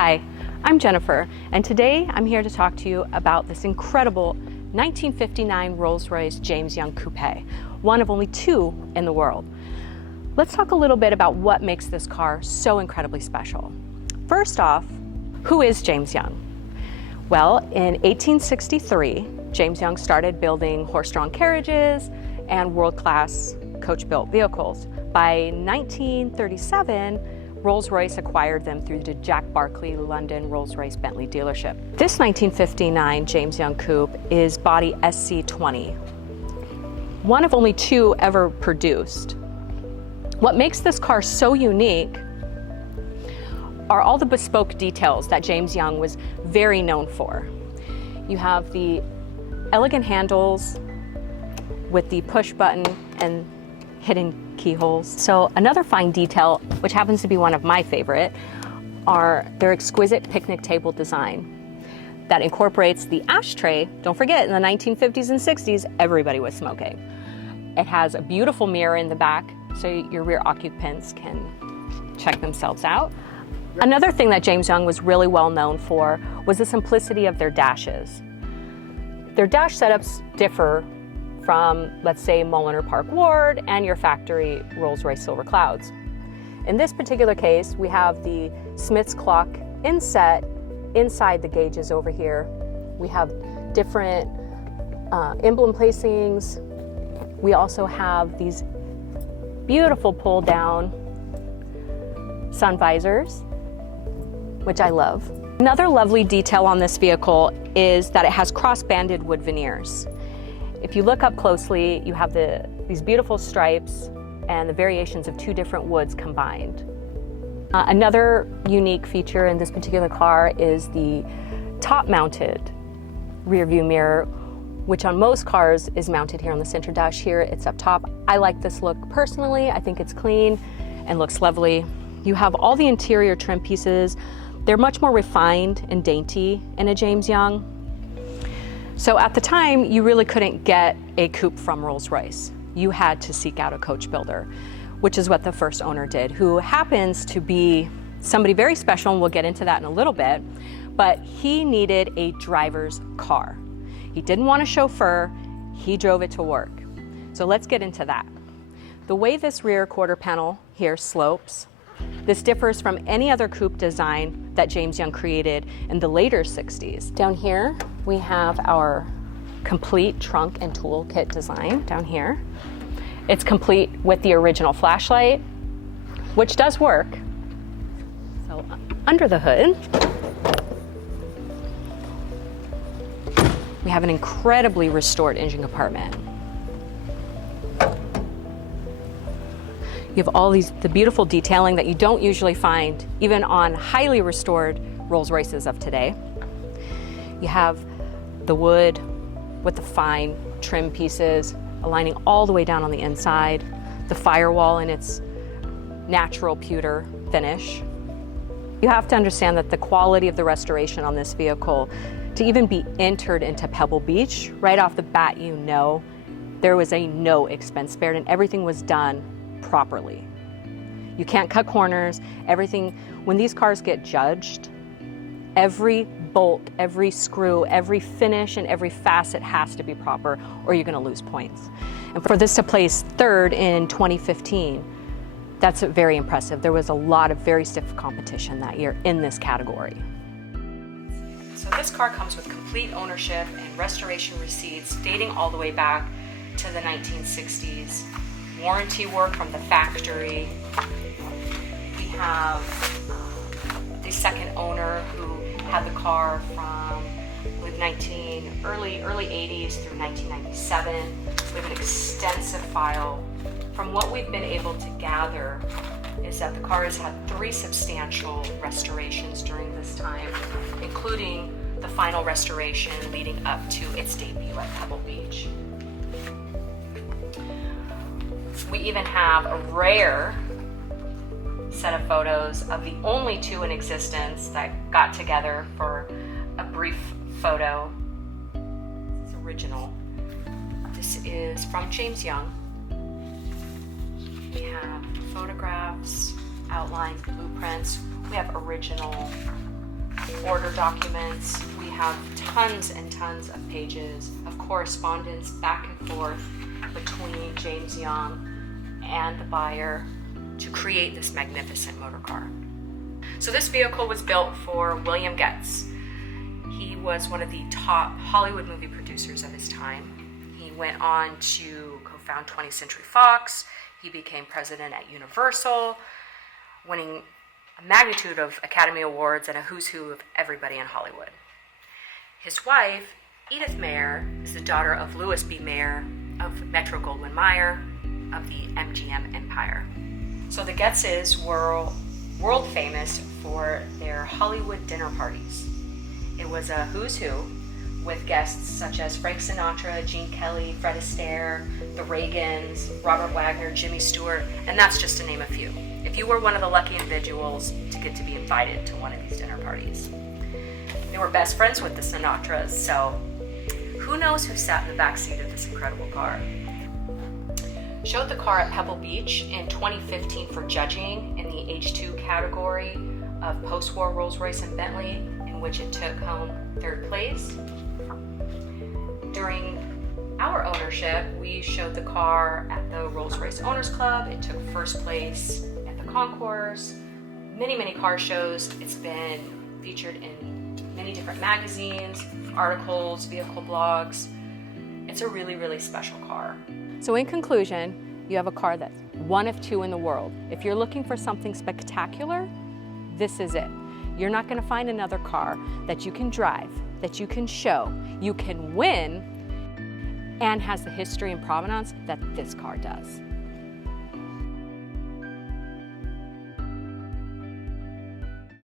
Hi, I'm Jennifer, and today I'm here to talk to you about this incredible 1959 Rolls-Royce James Young Coupe, one of only two in the world. Let's talk a little bit about what makes this car so incredibly special. First off, who is James Young? Well, in 1863, James Young started building horse-drawn carriages and world-class coach-built vehicles. By 1937, Rolls-Royce acquired them through the Jack Barclay London Rolls-Royce Bentley dealership. This 1959 James Young Coupe is body SC20, one of only two ever produced. What makes this car so unique are all the bespoke details that James Young was very known for. You have the elegant handles with the push button and hidden keyholes. So another fine detail, which happens to be one of my favorite, are their exquisite picnic table design that incorporates the ashtray. Don't forget, in the 1950s and 60s, everybody was smoking. It has a beautiful mirror in the back, so your rear occupants can check themselves out. Another thing that James Young was really well known for was the simplicity of their dashes. Their dash setups differ from, let's say, Mulliner Park Ward and your factory Rolls-Royce Silver Clouds. In this particular case, we have the Smith's clock inset inside the gauges over here. We have different emblem placings. We also have these beautiful pull-down sun visors, which I love. Another lovely detail on this vehicle is that it has cross-banded wood veneers. If you look up closely, you have these beautiful stripes and the variations of two different woods combined. Another unique feature in this particular car is the top-mounted rear view mirror, which on most cars is mounted here on the center dash. Here it's up top. I like this look personally. I think it's clean and looks lovely. You have all the interior trim pieces. They're much more refined and dainty in a James Young. So at the time, you really couldn't get a coupe from Rolls-Royce. You had to seek out a coach builder, which is what the first owner did, who happens to be somebody very special, and we'll get into that in a little bit, but he needed a driver's car. He didn't want a chauffeur, he drove it to work. So let's get into that. The way this rear quarter panel here slopes, this differs from any other coupe design that James Young created in the later 60s. Down here, we have our complete trunk and tool kit design down here. It's complete with the original flashlight, which does work. So under the hood, we have an incredibly restored engine compartment. You have all the beautiful detailing that you don't usually find even on highly restored Rolls-Royces of today. You have the wood with the fine trim pieces aligning all the way down on the inside, the firewall in its natural pewter finish. You have to understand that the quality of the restoration on this vehicle, to even be entered into Pebble Beach, right off the bat, you know there was a no expense spared and everything was done properly. You can't cut corners. Everything, when these cars get judged, every bolt, every screw, every finish, and every facet has to be proper, or you're going to lose points. And for this to place third in 2015, that's very impressive. There was a lot of very stiff competition that year in this category. So this car comes with complete ownership and restoration receipts dating all the way back to the 1960s. Warranty work from the factory. We have the second owner who had the car from, I believe, early 80s through 1997. We have an extensive file. From what we've been able to gather is that the car has had 3 substantial restorations during this time, including the final restoration leading up to its debut at Pebble Beach. We even have a rare set of photos of the only 2 in existence that got together for a brief photo. It's original. This is from James Young. We have photographs, outline blueprints. We have original order documents. We have tons and tons of pages of correspondence back and forth between James Young and the buyer to create this magnificent motor car. So this vehicle was built for William Getz. He was one of the top Hollywood movie producers of his time. He went on to co-found 20th Century Fox. He became president at Universal, winning a magnitude of Academy Awards and a who's who of everybody in Hollywood. His wife, Edith Mayer, is the daughter of Louis B. Mayer of Metro-Goldwyn-Mayer of the MGM empire. So the Getzes were world famous for their Hollywood dinner parties. It was a who's who with guests such as Frank Sinatra, Gene Kelly, Fred Astaire, the Reagans, Robert Wagner, Jimmy Stewart, and that's just to name a few. If you were one of the lucky individuals to get to be invited to one of these dinner parties. They were best friends with the Sinatras, so who knows who sat in the back seat of this incredible car. Showed the car at Pebble Beach in 2015 for judging in the H2 category of post-war Rolls-Royce and Bentley, in which it took home third place. During our ownership, we showed the car at the Rolls-Royce Owners Club. It took first place at the concourse, many car shows. It's been featured in many different magazines, articles, vehicle blogs. It's a really special car. So in conclusion, you have a car that's one of two in the world. If you're looking for something spectacular, this is it. You're not going to find another car that you can drive, that you can show, you can win, and has the history and provenance that this car does.